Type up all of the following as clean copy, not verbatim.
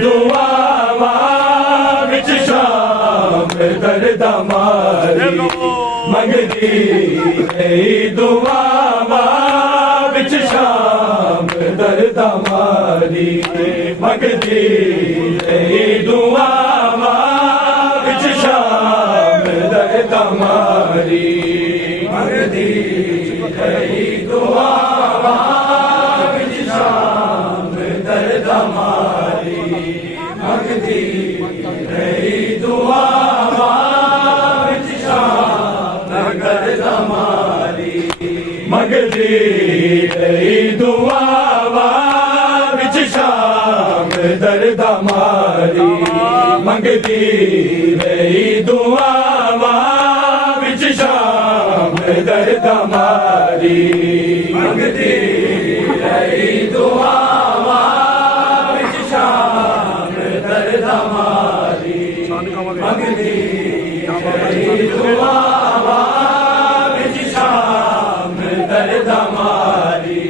दुआवा विच शाम दर्द मारी मंगदी दुआवा विच शाम दर्द मारी मंगदी दुआवा विच शाम दर्द मारी मंगदी दुआवा विच शाम दर्द मारी मंगदी दुआवा विच शाम दर्द मारी मंगदी दुआवा विच शाम दर्द मारी मंगदी दुआवा विच शाम दर्द मारी मंगदी दुआवा विच शाम दर्द मारी मंगदी दुआवा विच शाम दर्द मारी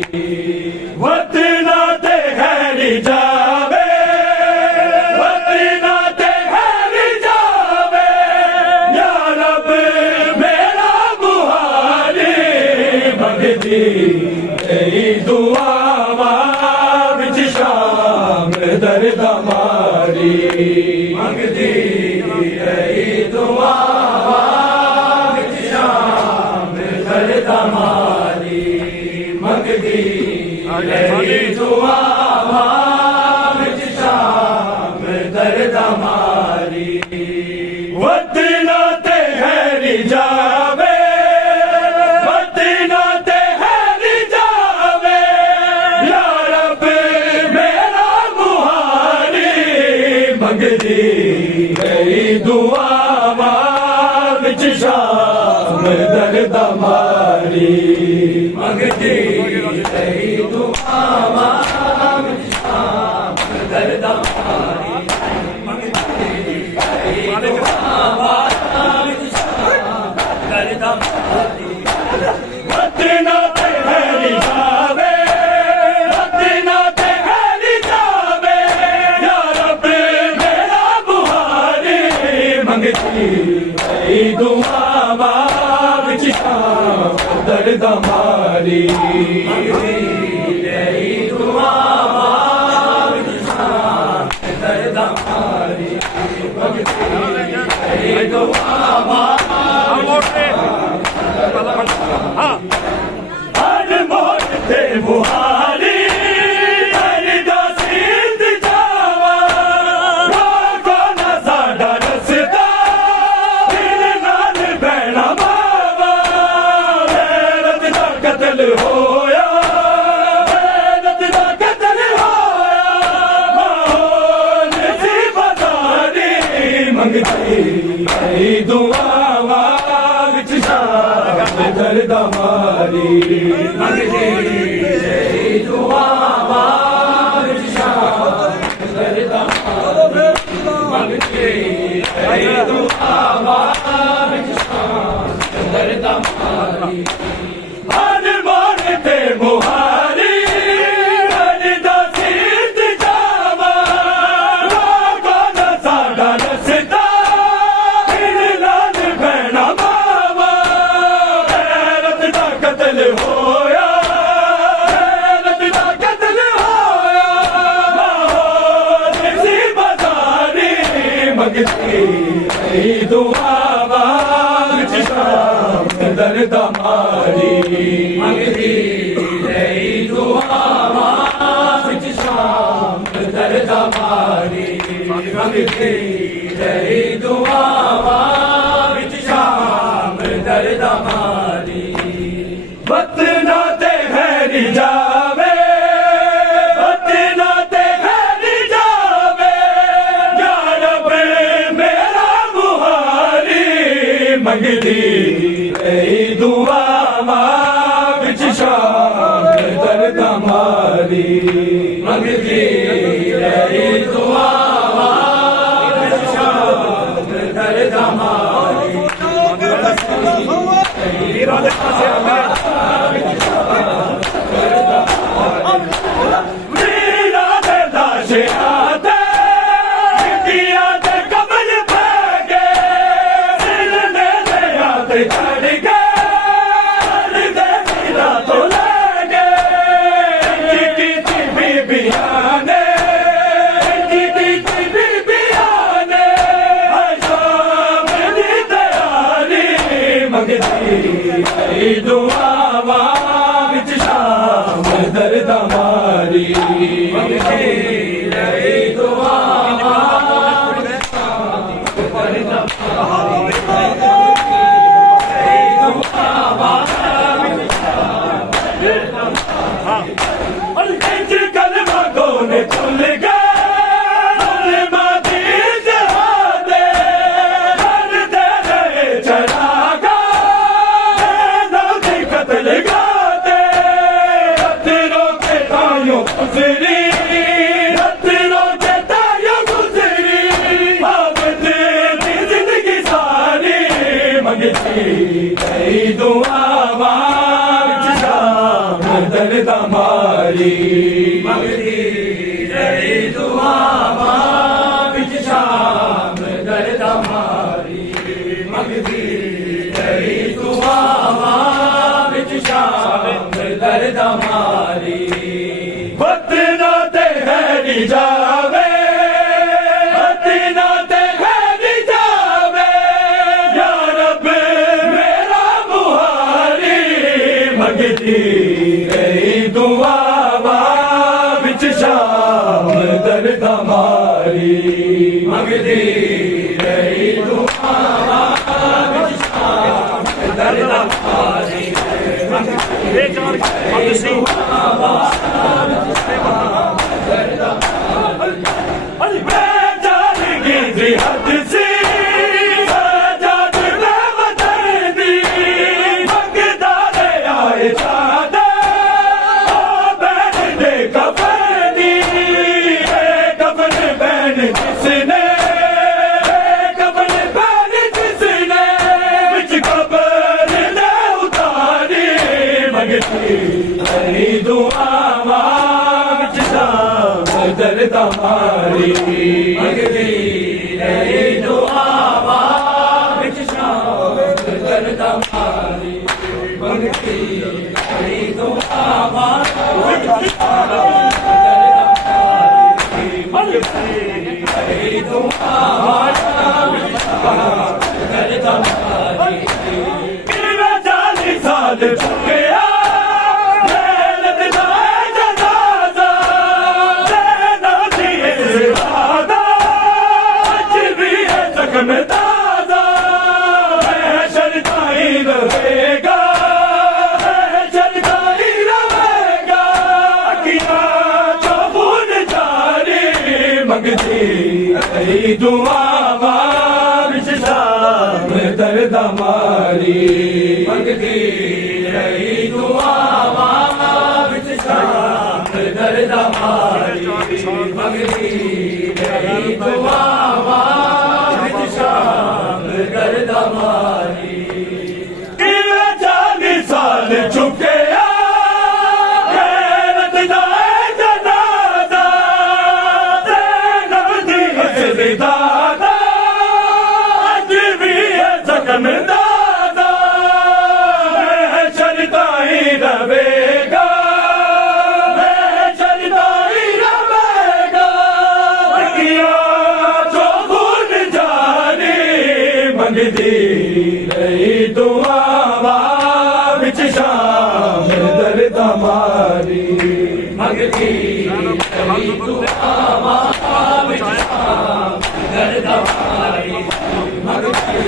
वतना ते हैरी जावे वतना ते हैरी जावे या रब मेरा बुहारी मंगदी दुआवा विच शाम दर्द मारी मंगदी दुआवा विच शाम दर्द मारी मंगदी दुआवा विच शाम दर्द मारी वतना ते हैरी जावे वतना ते हैरी जावे या रब मेरा बुहारी मंगदी दुआवा विच शाम दर्द मारी मंगदी दुआवा विच शाम दर्द मारी मंगदी दुआवा विच शाम दर्द मारी वतना ते हैरी जावे वतना ते हैरी जावे या रब मेरा बुहारी मंगदी दुआवा विच शाम दर्द मारी मंगदी दुआवा विच शाम दर्द मारी मंगदी दुआवा हर मोट ते बुहारी हर दासीत जावा को न साडा रसदा फिर नाल बैणा बाबा गैरत दा कतल होया गैरत दा कतल होया माहौल सी बाजारी मंगदी दुआवा विच शाम दर्द मारी मंगदी दुआवा विच शाम दर्द मारी मंगदी दुआवा विच शाम दर्द मारी हर मोड़ ते बुहारी हर दासीत जावा को न साडा रसदा फिर नाल बैणा बाबा गैरत दा कतल होया गैरत दा कतल होया माहौल सी बाजारी मंगदी दुआवा विच शाम दर्द मारी मंगदी दुआवा विच शाम दर्द मारी मंगदी दुआवा विच शाम दर्द मारी वतना ते हैरी जावे वतना ते हैरी जावे या रब मेरा बुहारी मंगदी दुआवा विच शाम दर्द मारी मंगदी दुआवा विच शाम दर्द मारी वीरा दे नशे कमल भागे सिरने दे हाथ चढ़ गए तो लगे की बीबिया ने मंगती दुआवा विच शाम दर्द मारी मंगती दुआवा कलमा गोने खुल गए जिंदगी सारी मंगती दुआवा दर्द मारी मंगती दुआवा शाम दर्द मारी मंगती दुआवा शाम दर्द मारी बतना ते हैरी जावे बतना ते हैरी जावे या रब मेरा मुहारी मंगती दुआवा विच शाम दर्द मारी मंगती दुआवा विच शाम दर्द मारी हद से आए कफन बहन जिसने कफन बहन जिसने बिच कबर ने उतारी मंगती दुआवा विच शाम दर्द मारी मंगती दुआवा विच शाम दर्द मारी मंगती दुआवा विच साल चुके दुआवा विच शाम दर्द मारी मंगती दुआवा विच शाम दर्द मारी मंगती दुआवा विच शाम दर्द मारी 40 साल चुके दुआवा विच शाम दर्द मारी मंगती दुआवा विच शाम दर्द मारी मंगती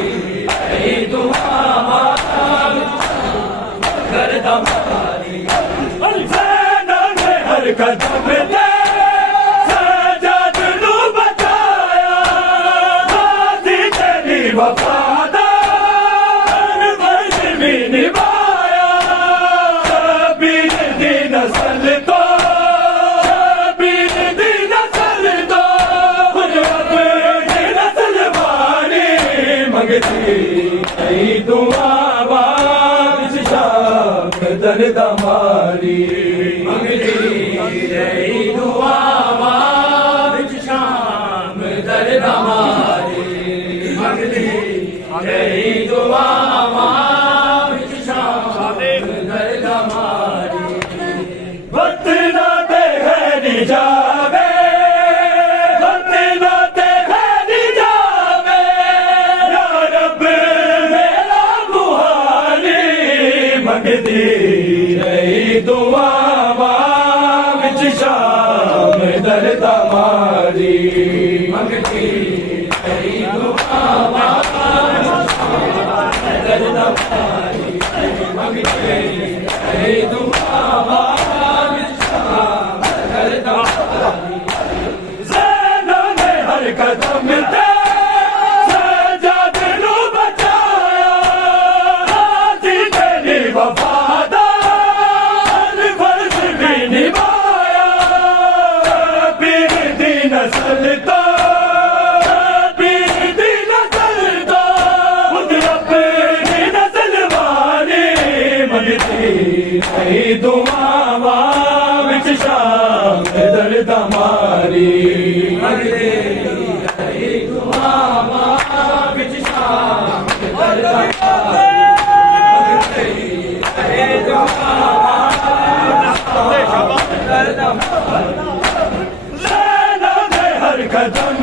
दुआवा दर्द मारी हर कदम सजाद नू बचाया तेरी वफा नस्ल तो हमारी मंगती यही दुआवां विच शामिल दर्द हमारी वक्त ना ते है नी जावे वक्त ना ते है नी जावे या रब मेरा बुहारी मंगती यही दुआवां विच शामिल दर्द हमारी मंगती यही दुआवां दर्द हमारी मंगती यही दुआवां हर कदम ते सजाद नू बचाया राजी तेरी वफादार फर्ज भी निभाया पीर दी नस्ल तो पीर दी नस्ल तो खुद अपनी नस्ल वाली मंगती नहीं दुआवां विच शामिल दर्द हमारी हर कदम